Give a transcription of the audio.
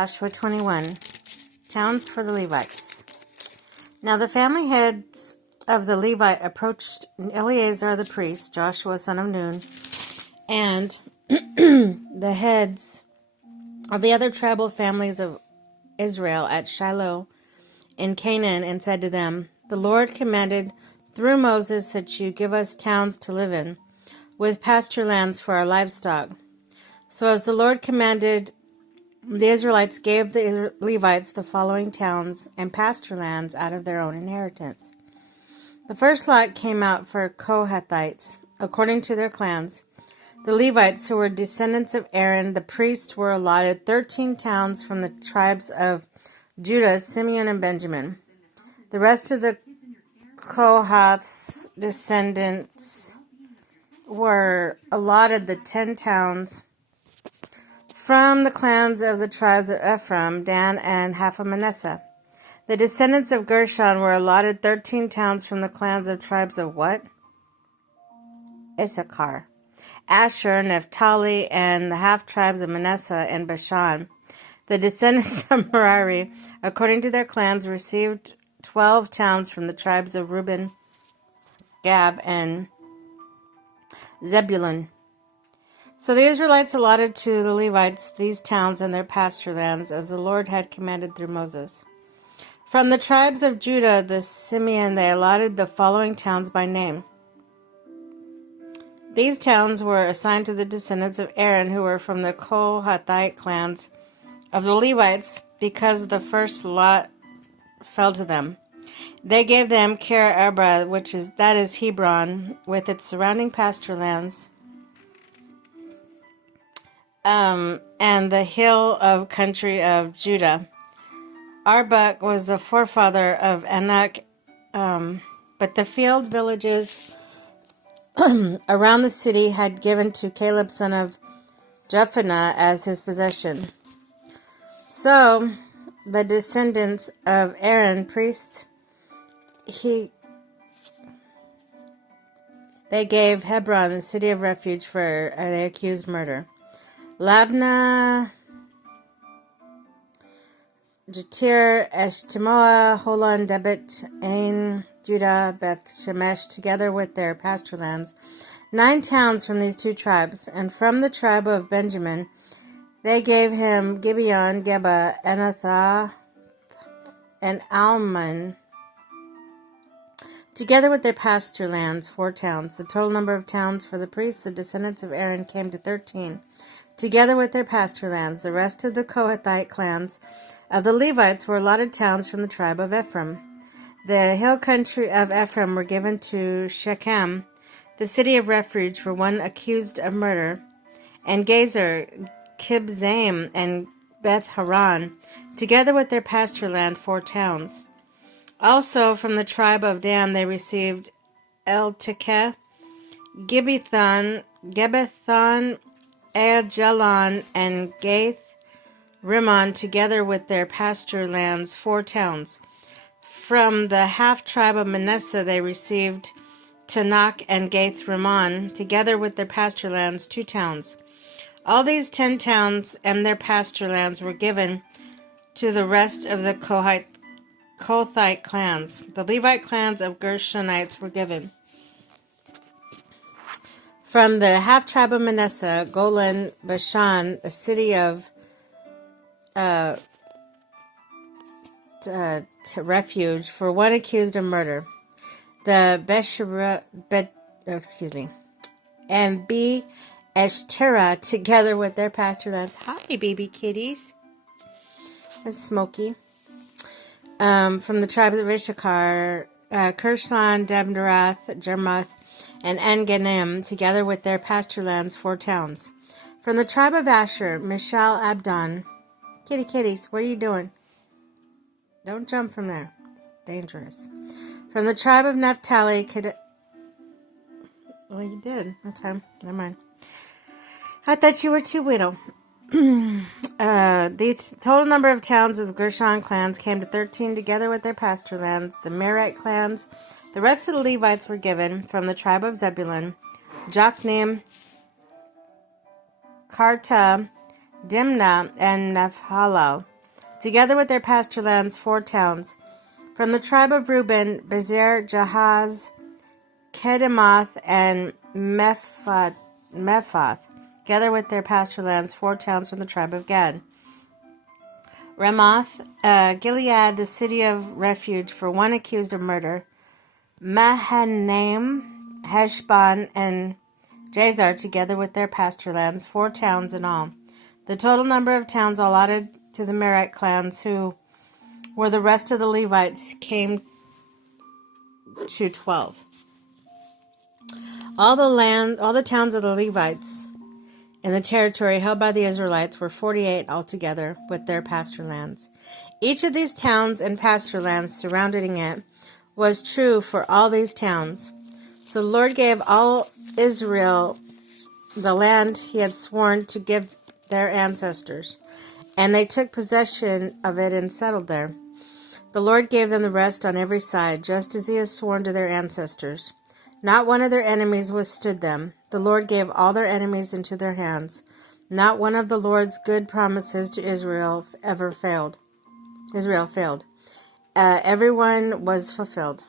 Joshua 21. Towns for the Levites. Now the family heads of the Levite approached Eleazar the priest, Joshua son of Nun, and the heads of the other tribal families of Israel at Shiloh in Canaan, and said to them, "The Lord commanded through Moses that you give us towns to live in, with pasture lands for our livestock." So as the Lord commanded, the Israelites gave the Levites the following towns and pasture lands out of their own inheritance. The first lot came out for Kohathites, according to their clans. The Levites, who were descendants of Aaron, the priest, were allotted 13 towns from the tribes of Judah, Simeon, and Benjamin. The rest of the Kohath's descendants were allotted the 10 towns from the clans of the tribes of Ephraim, Dan, and half of Manasseh. The descendants of Gershon were allotted 13 towns from the clans of tribes of what? Issachar, Asher, Naphtali, and the half-tribes of Manasseh and Bashan. The descendants of Merari, according to their clans, received 12 towns from the tribes of Reuben, Gad, and Zebulun. So the Israelites allotted to the Levites these towns and their pasture lands, as the Lord had commanded through Moses. From the tribes of Judah, the Simeon, they allotted the following towns by name. These towns were assigned to the descendants of Aaron, who were from the Kohathite clans of the Levites, because the first lot fell to them. They gave them Kir Arba, that is Hebron, with its surrounding pasture lands, and the hill of country of Judah. Arba was the forefather of Anak, but the field villages around the city had given to Caleb son of Jephunneh as his possession. So the descendants of Aaron, priests, they gave Hebron the city of refuge for the accused murder. Labnah, Jatir, Eshtemoa, Holon, Debit, Ain, Judah, Beth Shemesh, together with their pasture lands, 9 towns from these 2 tribes. And from the tribe of Benjamin, they gave him Gibeon, Geba, Anathah, and Almon, together with their pasture lands, 4 towns. The total number of towns for the priests, the descendants of Aaron, came to 13, together with their pasture lands. The rest of the Kohathite clans of the Levites were allotted towns from the tribe of Ephraim. The hill country of Ephraim were given to Shechem, the city of refuge for one accused of murder, and Gezer, Kibzaim, and Beth Haran, together with their pasture land, 4 towns. Also from the tribe of Dan they received Eltekeh, Gibbethon, Aijalon, and Gath Rimmon, together with their pasture lands, 4 towns. From the half-tribe of Manasseh they received Tanakh and Gath Rimmon, together with their pasture lands, 2 towns. All these 10 towns and their pasture lands were given to the rest of the Kohathite clans. The Levite clans of Gershonites were given. From the half-tribe of Manasseh, Golan, Bashan, a city of refuge for one accused of murder. The and B. Eshtera, together with their pasture lands. Hi, baby kitties. That's Smokey. From the tribes of Issachar, Kirshon, Debnarath, Jermoth, and En-Ganim, together with their pasture lands, 4 towns. From the tribe of Asher, Mishal, Abdon. Kitties, what are you doing? Don't jump from there. It's dangerous. From the tribe of Naphtali, well, you did. Okay, never mind. I thought you were too widow. The total number of towns of the Gershon clans came to 13, together with their pasture lands. The Merite clans. The rest of the Levites were given from the tribe of Zebulun, Jokneam, Karta, Dimnah, and Naphtali. together with their pasture lands, 4 towns. From the tribe of Reuben, Bezer, Jahaz, Kedemoth, and Mephath, together with their pasture lands, 4 towns from the tribe of Gad. Ramoth, Gilead, the city of refuge for one accused of murder. Mahanaim, Heshbon, and Jazer, together with their pasture lands, 4 towns in all. The total number of towns allotted to the Merite clans, who were the rest of the Levites, came to 12. All the towns of the Levites in the territory held by the Israelites were 48 altogether, with their pasture lands. Each of these towns and pasture lands surrounding it was true for all these towns. So the Lord gave all Israel the land he had sworn to give their ancestors, and they took possession of it and settled there. The Lord gave them the rest on every side, just as he had sworn to their ancestors. Not one of their enemies withstood them. The Lord gave all their enemies into their hands. Not one of the Lord's good promises to Israel ever failed. Everyone was fulfilled.